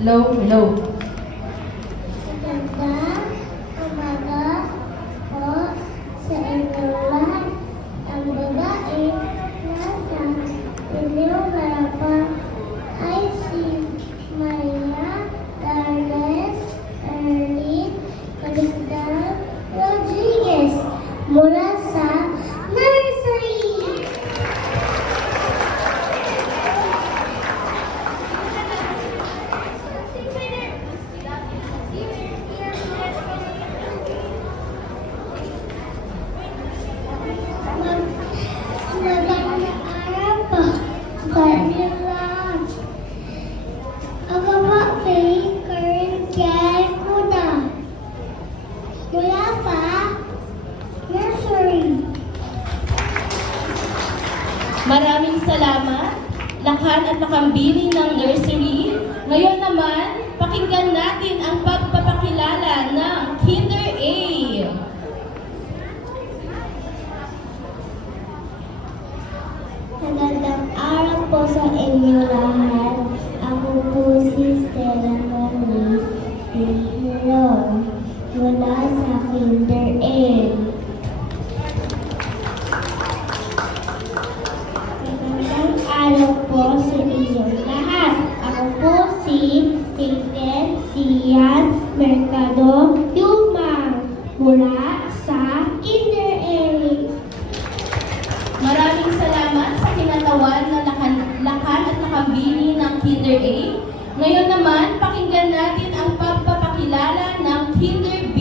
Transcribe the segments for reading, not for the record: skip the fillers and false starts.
Low, low. Magandang umaga po sa inyong lahat. Ang babae nasa inyong harapan ay si Maria Darles Erlin Caligdan Rodriguez mula sa nursery. Magandang araw po sa inyo lahat. Ako po si Karen Kiel Kuda mula sa nursery. Maraming salamat, Lakan at Nakambini ng nursery. Ngayon naman, pakinggan natin ang pagpapakilala ng Kinder A. Magandang araw po sa inyo lahat. Ako po si Stella Moniz Hiron mula sa Kinder A. Magandang araw po sa inyo lahat. Ako po si Tingden Sian Mercado Lumang mula sa Kinder A. Maraming salamat sa kinatawan na Lakan at Nakambini ng Kinder A. Ngayon naman, pakinggan natin ang pagpapakilala ng Kinder B.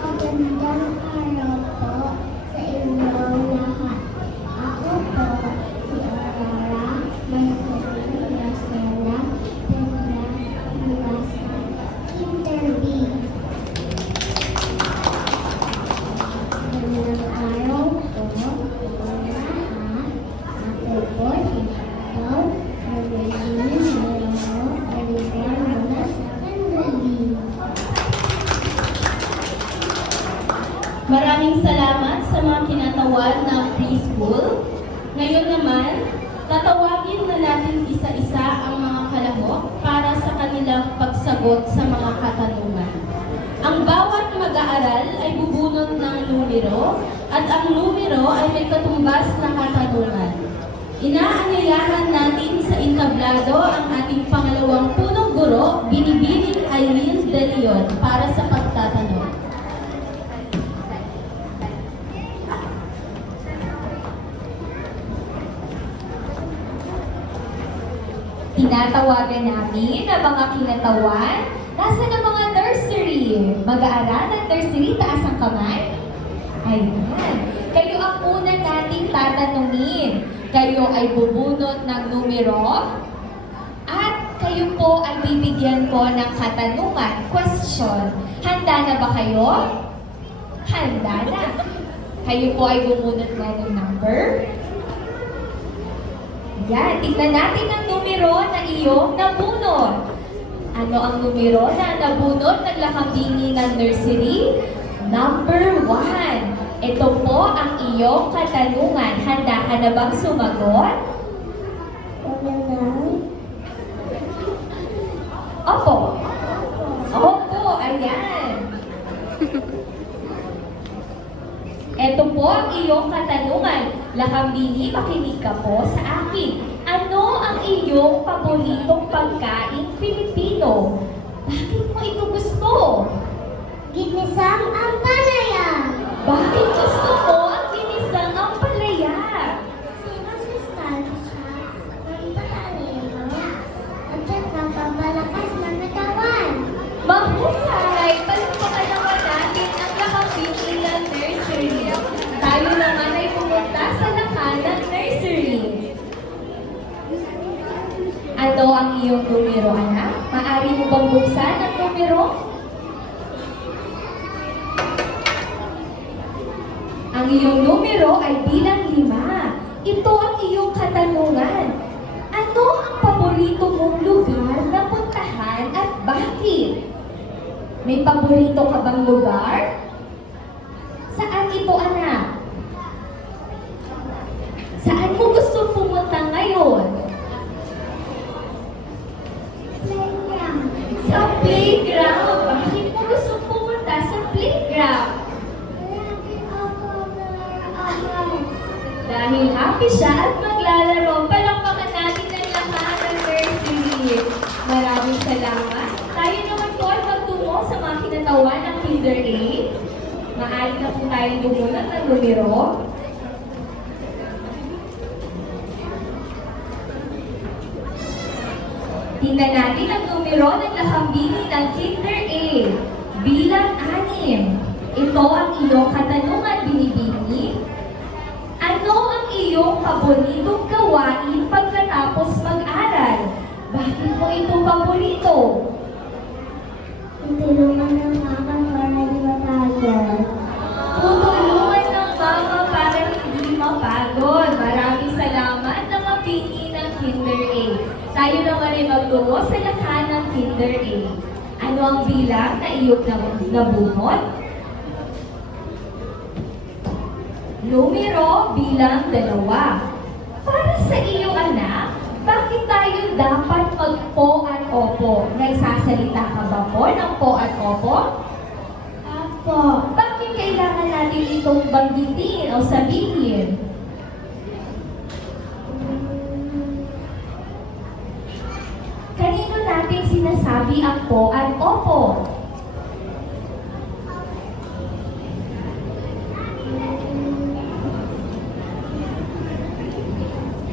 Magandang araw po sa inyong lahat. Ako po si Aurora Marcelina Rosella Tenda mula sa Kinder B. Magandang araw po sa inyong lahat. Ako po si Paul Arvelina Moreno Oliver mula sa Kinder B. Maraming salamat sa mga kinatawan ng preschool. Ngayon naman, tatawagin na natin isa-isa ang mga kalahok para sa kanilang pagsagot sa mga katanungan. Ang bawat mag-aaral ay bubunot ng numero at ang numero ay may katumbas na katanungan. Inaanyayahan natin sa entablado ang ating pangalawang punong guro, Binibining Eileen De Leon, para sa pagtatanong. Tinatawagan namin ang mga kinatawan. Nasaan ang mga nursery? Mag-aaral ng nursery, taas ang kamay. Ayan. Kayo ang una nating tatanungin. Kayo ay bubunot ng numero at kayo po ay bibigyan ko ng katanungan, question. Handa na ba kayo? Handa na. Kayo po ay bubunot nga ng number. Yan, tignan natin ang numero na iyong nabunot. Ano ang numero na nabunot ng Lakambini ng nursery? Number 1. Ito po ang iyong katanungan. Handa ka na bang sumagot? Opo. Opo, ayan. Ito po ang iyong katanungan. Lakambini, makinig ka po sa akin. Ano ang iyong paboritong pagkain Filipino? Bakit mo ito gusto? Ginisang ang palaya. Bakit gusto mo ang ginisang ang palaya? Masustansya ng patalino at saka pabalakas ng katawan. Mahusay! Palagpakan naman natin ang Lakambini ng nursery. Tayo naman ay pumunta sa Lakan ng nursery. Ano ang iyong numero, anak? Maaari mo bang buksan ang numero? Ang iyong numero ay bilang 5. Ito ang iyong katanungan. Ano ang paborito mong lugar na puntahan at bakit? May paborito ka bang lugar? Saan ito, anak? Saan mo gusto pumunta ngayon? dahil happy siya at maglalaro. Palakpakan natin ang lahat ng nursery. Maraming salamat. Tayo naman po ay magtungo sa mga kinatawan ng Kinder A. Maaari na po tayong bumunot ng numero. Tingnan natin ang numero ng lakambini ng Kinder A. Bilang 6. Ito ang iyong katanungan, Binibini. Ano ang iyong paboritong gawain pagkatapos mag-aral? Bakit mo ito paborito? Tulungan ng mama para di matagod. Tutulungan ng mama para hindi mapagod. Maraming salamat ng mapini ng Kinder A. Tayo naman ay magtungo sa lakan ng Kinder A. Ano ang bilang na iyong nabunot? Numero bilang 2. Para sa iyong anak, bakit tayo dapat mag-po at opo? Nagsasalita ka ba po ng po at opo? Apo. Bakit kailangan natin itong banggitin o sabihin? Kanino natin sinasabi ang po at opo?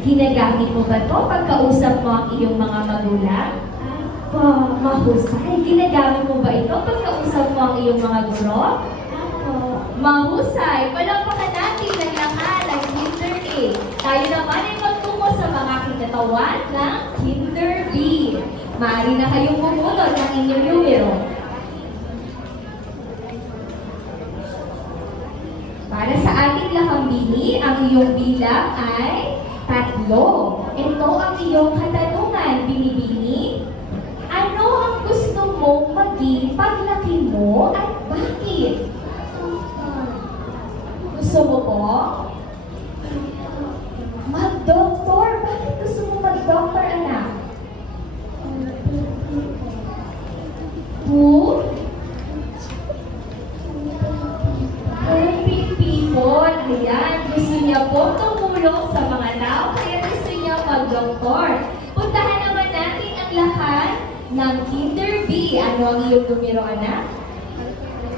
Ginagamit mo ba ito pagkausap mo ang iyong mga magulang? Apo. Mahusay. Ginagamit mo ba ito pagkausap mo ang iyong mga guro? Apo. Mahusay. Palakpakan natin ang lakas ng Kinder A. Tayo naman ay magtungo sa mga kinatawan ng Kinder B. Maaari na kayong bumunod ng inyong numero. Para sa ating lakambini, ang iyong bilang ay 3. Ito ang iyong katanungan, Binibini. Ano ang gusto mong maging paglaki mo at bakit? Gusto mo po? Mag-doktor. Bakit gusto mo mag-doktor, anak? Who? Helping people. Ayan. Gusto niya po tumulong sa mga tao, kaya gusto niya mag-doktor. Puntahan naman natin ang lakan ng Kinder B. Ano ang iyong numero, anak?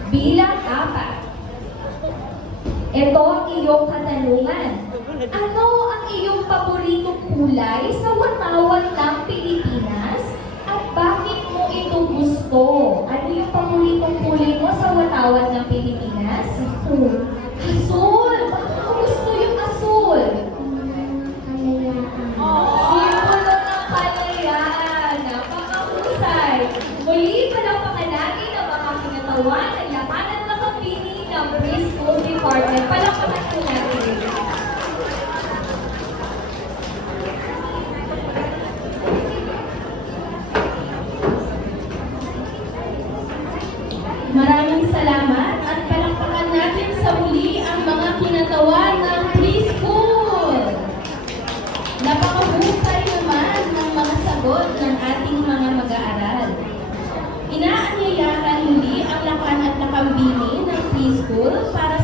Bilang 4. Ito ang iyong katanungan. Ano ang iyong paboritong kulay sa watawat ng Pilipinas? At bakit mo ito gusto? Ano yung paboritong kulay mo sa watawat ng Pilipinas? Asul. Asul! Bakit mo gusto yung asul? Kalayaan. Simbolo ng kalayaan. Napakahusay. Muli, palakpakan natin ang mga kinatawan ng laman at nakapini ng preschool department. Palakpakan po natin. Maraming salamat at palakpakan natin sa muli ang mga kinatawan ng preschool. Napakahusay naman ng mga sagot ng ating mga mag-aaral. Inaanyayahan muli ang lakan at lakambini ng preschool para